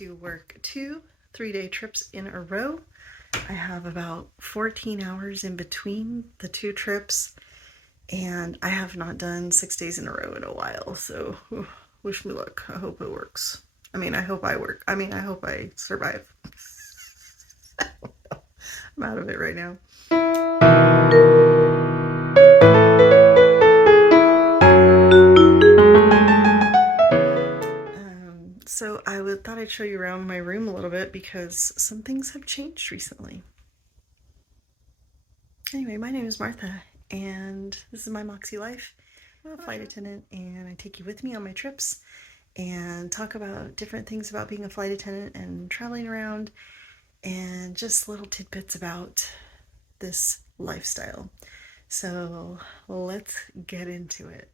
to work 2 3-day trips in a row. I have about 14 hours in between the 2 trips, and I have not done 6 days in a row in a while, so wish me luck. I hope it works. I mean, I hope I work. I mean, I hope I survive. I don't know. I'm out of it right now. So I thought I'd show you around my room a little bit because some things have changed recently. Anyway, my name is Martha, and this is my Moxie life. I'm a flight attendant, and I take you with me on my trips and talk about different things about being a flight attendant and traveling around, and just little tidbits about this lifestyle. So let's get into it.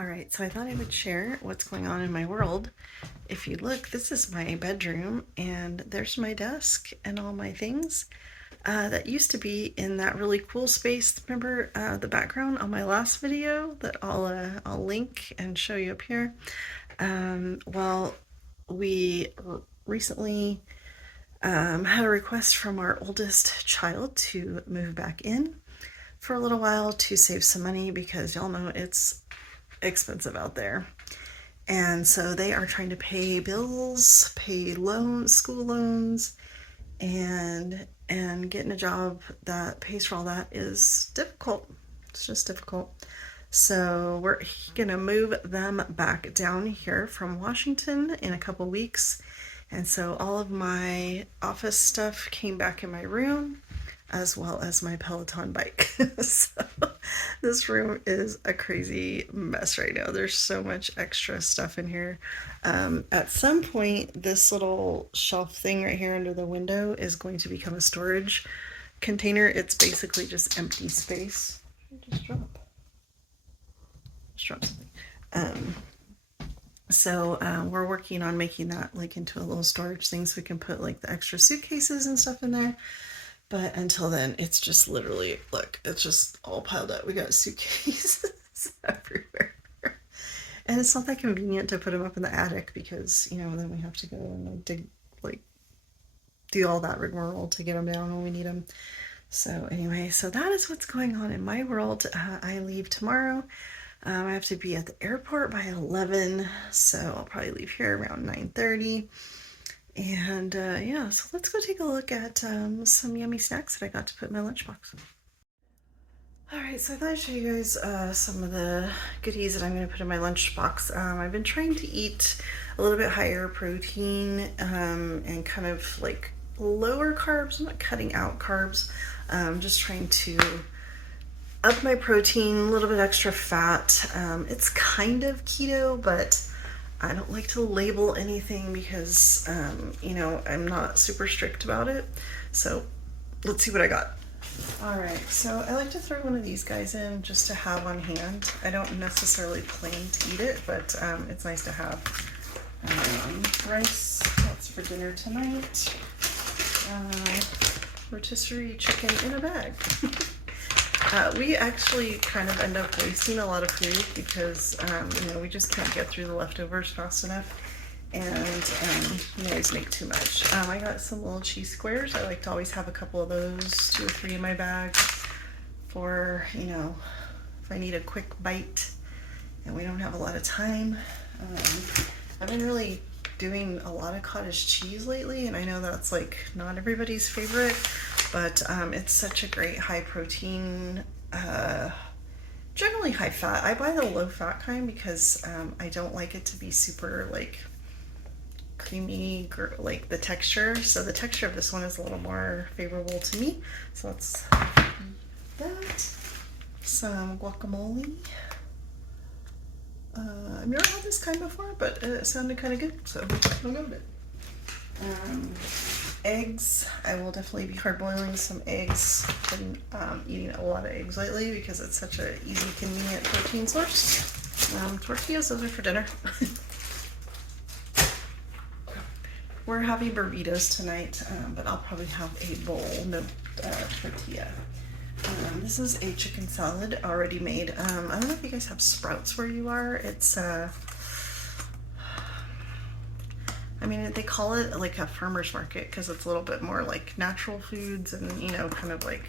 All right, so I thought I would share what's going on in my world. If you look, this is my bedroom, and there's my desk and all my things. That used to be in that really cool space. Remember the background on my last video that I'll link and show you up here? Well, we recently had a request from our oldest child to move back in for a little while to save some money, because y'all know it's expensive out there. And so they are trying to pay bills, pay loans, school loans, and getting a job that pays for all that is difficult. It's just difficult. So we're gonna move them back down here from Washington in a couple weeks. And so all of my office stuff came back in my room, as well as my Peloton bike. So this room is a crazy mess right now. There's so much extra stuff in here. At some point, this little shelf thing right here under the window is going to become a storage container. It's basically just empty space. Just drop something. So we're working on making that like into a little storage thing so we can put like the extra suitcases and stuff in there. But until then, it's just literally, look, it's just all piled up. We got suitcases everywhere. And it's not that convenient to put them up in the attic because, you know, then we have to go and do all that rigmarole to get them down when we need them. So anyway, so that is what's going on in my world. I leave tomorrow. I have to be at the airport by 11, so I'll probably leave here around 9:30. And yeah, so let's go take a look at some yummy snacks that I got to put in my lunchbox. All right, so I thought I'd show you guys some of the goodies that I'm going to put in my lunchbox. I've been trying to eat a little bit higher protein and kind of like lower carbs. I'm not cutting out carbs. I'm just trying to up my protein, a little bit extra fat. It's kind of keto, but I don't like to label anything because, you know, I'm not super strict about it. So let's see what I got. All right, so I like to throw one of these guys in just to have on hand. I don't necessarily plan to eat it, but it's nice to have. Rice, that's for dinner tonight. Rotisserie chicken in a bag. We actually kind of end up wasting a lot of food because, you know, we just can't get through the leftovers fast enough, and we always make too much. I got some little cheese squares. I like to always have a couple of those, 2 or 3 in my bag for, you know, if I need a quick bite and we don't have a lot of time. I've been really doing a lot of cottage cheese lately, and I know that's like not everybody's favorite, but it's such a great high protein, generally high fat. I buy the low fat kind because I don't like it to be super like creamy, like the texture. So the texture of this one is a little more favorable to me. So let's that. Some guacamole. I've never had this kind before, but it sounded kind of good, so I'll go with it. Eggs. I will definitely be hard boiling some eggs. Been eating a lot of eggs lately because it's such an easy, convenient protein source. Tortillas, those are for dinner. We're having burritos tonight, but I'll probably have a bowl, no tortilla. This is a chicken salad already made. I don't know if you guys have Sprouts where you are. It's I'm mean, they call it like a farmer's market because it's a little bit more like natural foods and, you know, kind of like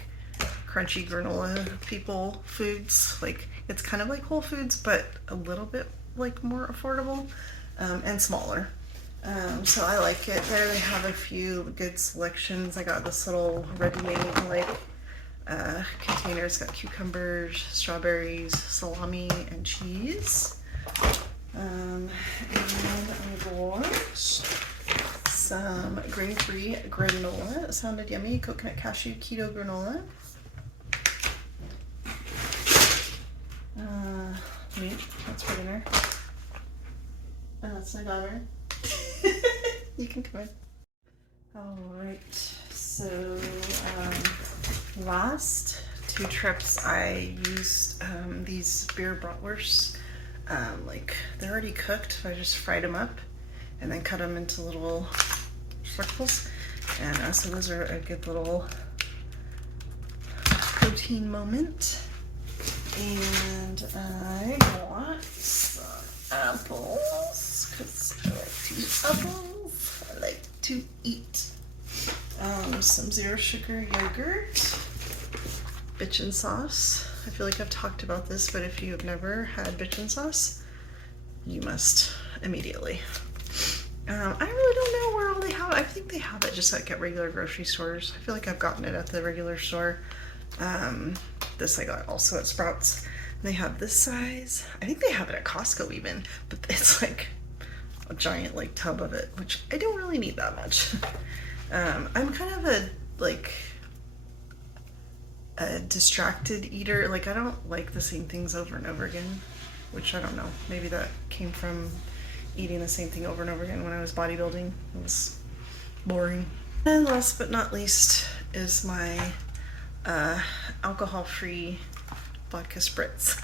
crunchy granola people foods. Like, it's kind of like Whole Foods, but a little bit like more affordable and smaller. So I like it. There they have a few good selections. I got this little ready-made like container. It's got cucumbers, strawberries, salami, and cheese. And I bought some grain-free granola. It sounded yummy. Coconut cashew keto granola. Meat. That's for dinner. And that's my daughter. You can come in. Alright, so last 2 trips I used these beer bratwursts. Like, they're already cooked, so I just fried them up and then cut them into little circles. And so those are a good little protein moment. And I want some apples because I like to eat apples. I like to eat some zero sugar yogurt, bitchin sauce. I feel like I've talked about this, but if you've never had bitchin sauce, you must immediately. I really don't know where all they have it. I think they have it just like at regular grocery stores. I feel like I've gotten it at the regular store. This I got also at Sprouts. They have this size. I think they have it at Costco even, but it's like a giant like tub of it, which I don't really need that much. I'm kind of a distracted eater. Like, I don't like the same things over and over again, which I don't know. Maybe that came from eating the same thing over and over again when I was bodybuilding. It was boring. And last but not least is my alcohol-free vodka spritz.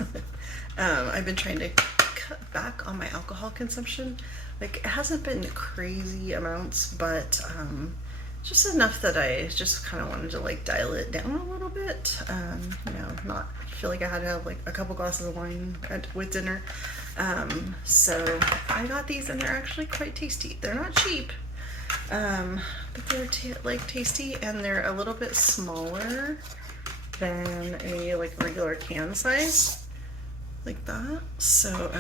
I've been trying to cut back on my alcohol consumption. Like, it hasn't been crazy amounts, but just enough that I just kind of wanted to like dial it down a little bit. You know, not feel like I had to have like a couple glasses of wine with dinner. So I got these and they're actually quite tasty. They're not cheap, but they're tasty, and they're a little bit smaller than a like regular can size, like that. So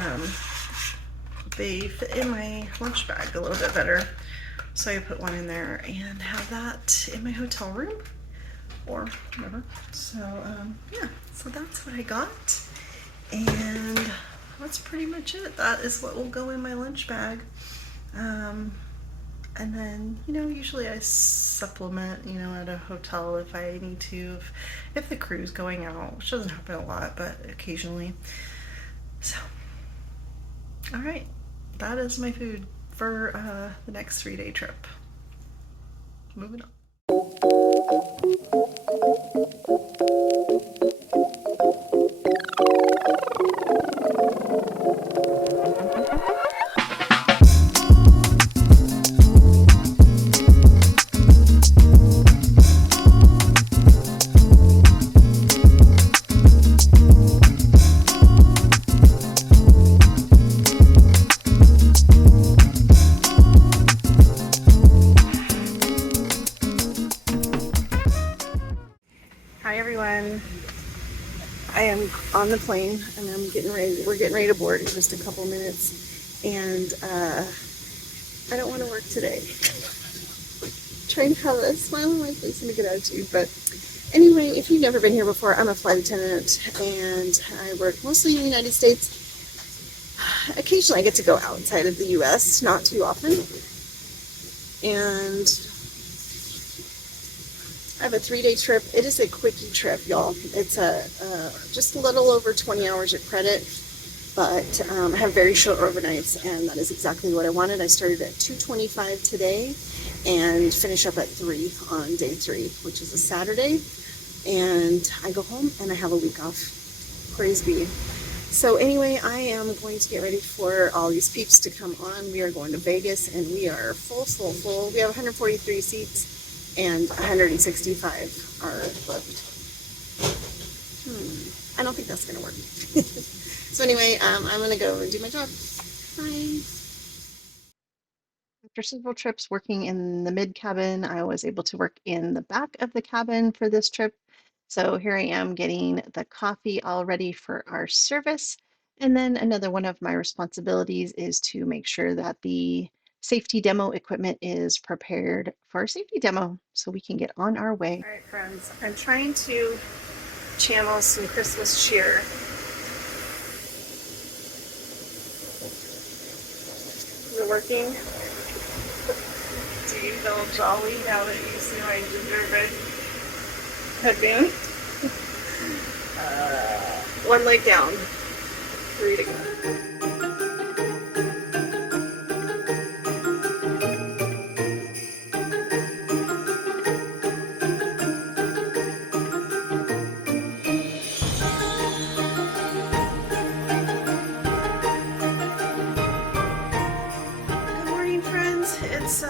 they fit in my lunch bag a little bit better. So I put one in there and have that in my hotel room or whatever. So yeah, so that's what I got, and that's pretty much it. That is what will go in my lunch bag. And then, you know, usually I supplement, you know, at a hotel if I need to, if the crew's going out, which doesn't happen a lot, but occasionally. So, all right, that is my food for the next 3-day trip. Moving on. Hi everyone. I am on the plane and we're getting ready to board in just a couple minutes, and I don't want to work today. Trying to have a smile on my face and a good attitude, but anyway, if you've never been here before, I'm a flight attendant and I work mostly in the United States. Occasionally I get to go outside of the US, not too often, and I have a 3-day trip. It is a quickie trip, y'all. It's just a little over 20 hours of credit, but I have very short overnights, and that is exactly what I wanted. I started at 2:25 today and finish up at 3 on day 3, which is a Saturday, and I go home and I have a week off. Praise be. So anyway, I am going to get ready for all these peeps to come on. We are going to Vegas, and we are full. We have 143 seats. And 165 are booked. I don't think that's gonna work. So anyway, I'm gonna go and do my job. Bye. After several trips working in the mid cabin, I was able to work in the back of the cabin for this trip. So here I am getting the coffee all ready for our service. And then another one of my responsibilities is to make sure that the safety demo equipment is prepared for our safety demo so we can get on our way. All right, friends, I'm trying to channel some Christmas cheer. Is it working? Do you feel jolly now that you see my gingerbread headband? One leg down, 3 to go. Good morning, friends. It's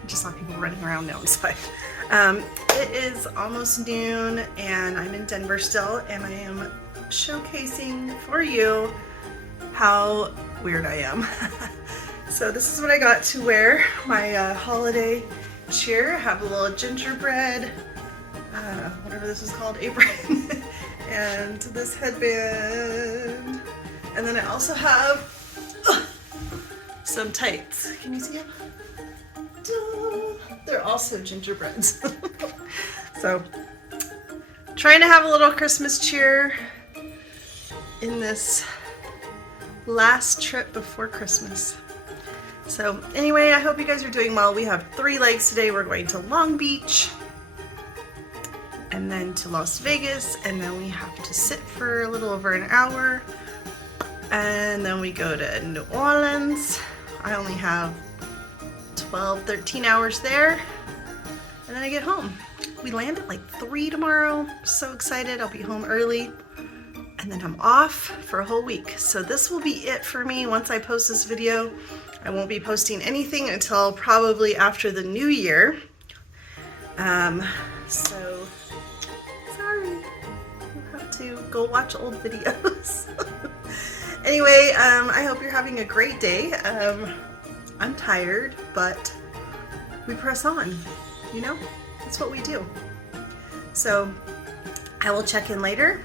I just saw people running around now inside. It is almost noon and I'm in Denver still, and I am showcasing for you how weird I am. So this is what I got to wear, my holiday cheer. I have a little gingerbread, whatever this is called, apron, and this headband. And then I also have some tights. Can you see them? They're also gingerbreads. So, trying to have a little Christmas cheer in this last trip before Christmas. So anyway, I hope you guys are doing well. We have 3 legs today. We're going to Long Beach and then to Las Vegas, and then we have to sit for a little over an hour, and then we go to New Orleans. I only have 13 hours there, and then I get home. We land at like 3 tomorrow. So excited. I'll be home early, and then I'm off for a whole week. So this will be it for me once I post this video. I won't be posting anything until probably after the new year. So sorry, you'll have to go watch old videos. Anyway, I hope you're having a great day. I'm tired, but we press on, you know? That's what we do. So I will check in later.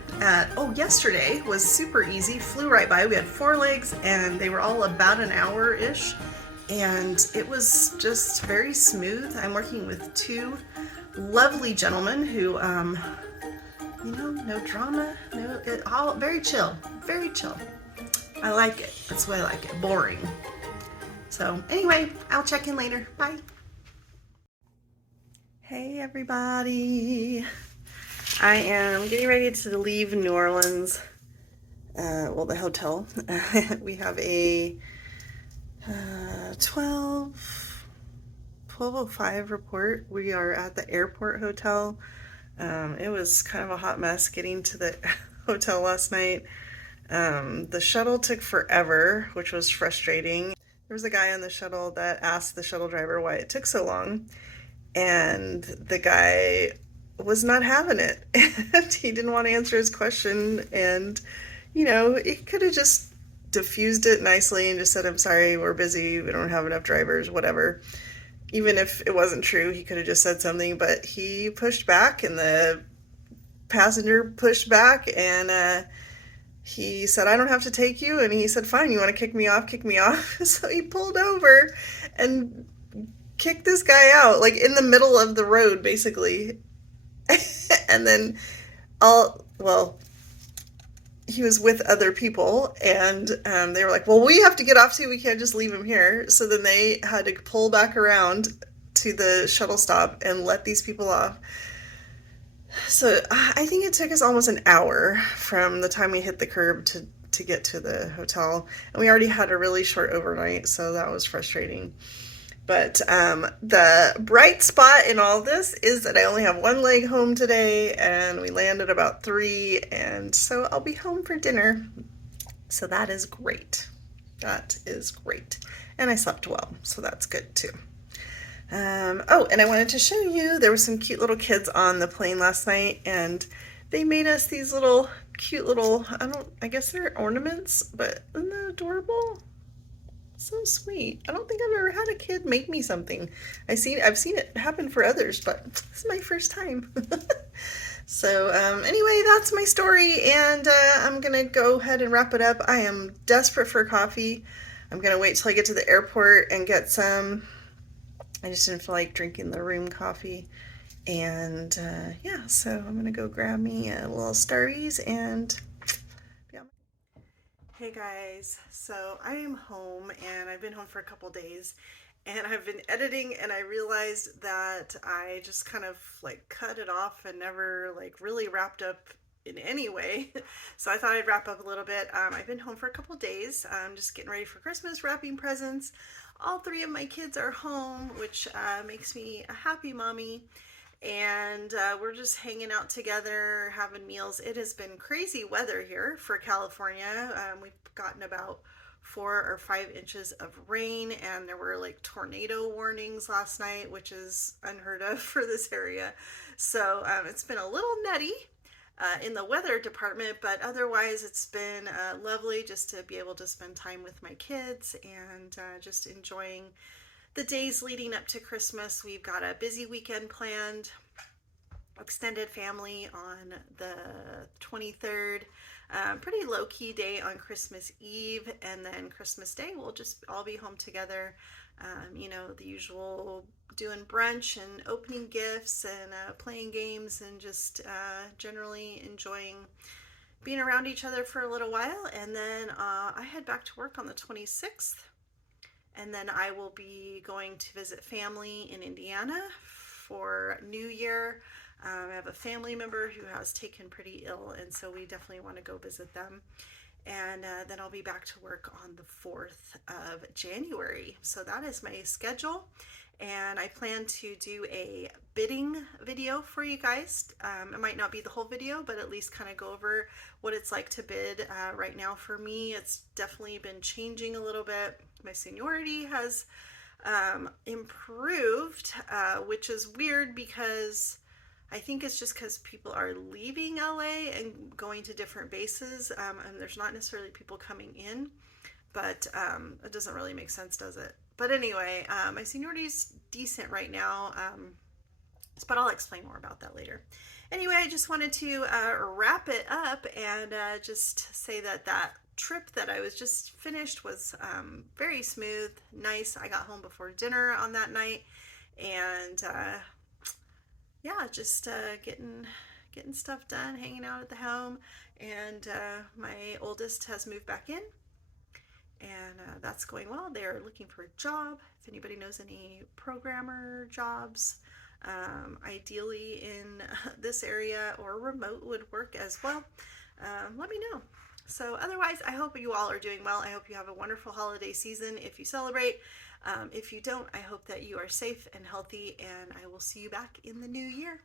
Yesterday was super easy, flew right by. We had 4 legs and they were all about an hour-ish, and it was just very smooth. I'm working with 2 lovely gentlemen who, you know, no drama, all very chill, very chill. I like it. That's why I like it. Boring. So anyway, I'll check in later. Bye. Hey everybody. I am getting ready to leave New Orleans. Well, the hotel. We have a 12:05 report. We are at the airport hotel. It was kind of a hot mess getting to the hotel last night. The shuttle took forever, which was frustrating. There was a guy on the shuttle that asked the shuttle driver why it took so long, and the guy was not having it. And he didn't want to answer his question, and you know, he could have just diffused it nicely and just said, I'm sorry, we're busy, we don't have enough drivers, whatever. Even if it wasn't true, he could have just said something, but he pushed back and the passenger pushed back, and he said, I don't have to take you. And he said, fine, you want to kick me off? Kick me off. So he pulled over and kicked this guy out, like in the middle of the road, basically. And then he was with other people, and they were like, well, we have to get off too. We can't just leave him here. So then they had to pull back around to the shuttle stop and let these people off. So I think it took us almost an hour from the time we hit the curb to get to the hotel. And we already had a really short overnight, so that was frustrating. But the bright spot in all this is that I only have 1 leg home today, and we land at about 3, and so I'll be home for dinner. So that is great. That is great. And I slept well, so that's good too. And I wanted to show you, there were some cute little kids on the plane last night, and they made us these little cute little, I guess they're ornaments, but isn't that adorable? So sweet. I don't think I've ever had a kid make me something. I've seen it happen for others, but this is my first time. So anyway, that's my story, and I'm gonna go ahead and wrap it up. I am desperate for coffee. I'm gonna wait till I get to the airport and get some. I just didn't feel like drinking the room coffee, and yeah, so I'm gonna go grab me a little Starbies and yeah. Hey guys, so I am home and I've been home for a couple days and I've been editing and I realized that I just kind of like cut it off and never like really wrapped up in any way. So I thought I'd wrap up a little bit. I've been home for a couple days. I'm just getting ready for Christmas, wrapping presents. All three of my kids are home, which makes me a happy mommy, and we're just hanging out together, having meals. It has been crazy weather here for California. We've gotten about 4 or 5 inches of rain, and there were like tornado warnings last night, which is unheard of for this area. So it's been a little nutty in the weather department, but otherwise it's been lovely just to be able to spend time with my kids and just enjoying the days leading up to Christmas. We've got a busy weekend planned, extended family on the 23rd, pretty low key day on Christmas Eve, and then Christmas Day we'll just all be home together. You know, the usual doing brunch and opening gifts and playing games and just generally enjoying being around each other for a little while. And then I head back to work on the 26th, and then I will be going to visit family in Indiana for New Year. I have a family member who has taken pretty ill, and so we definitely want to go visit them. And then I'll be back to work on the 4th of January. So that is my schedule. And I plan to do a bidding video for you guys. It might not be the whole video, but at least kind of go over what it's like to bid. Right now for me, it's definitely been changing a little bit. My seniority has improved, which is weird because I think it's just because people are leaving LA and going to different bases, and there's not necessarily people coming in, but it doesn't really make sense, does it? But anyway, my seniority's decent right now, but I'll explain more about that later. Anyway, I just wanted to wrap it up and just say that that trip that I was just finished was very smooth, nice. I got home before dinner on that night, and yeah, just getting stuff done, hanging out at the home, and my oldest has moved back in, and that's going well. They're looking for a job. If anybody knows any programmer jobs, ideally in this area or remote would work as well. Let me know. So otherwise, I hope you all are doing well. I hope you have a wonderful holiday season if you celebrate. If you don't, I hope that you are safe and healthy, and I will see you back in the new year.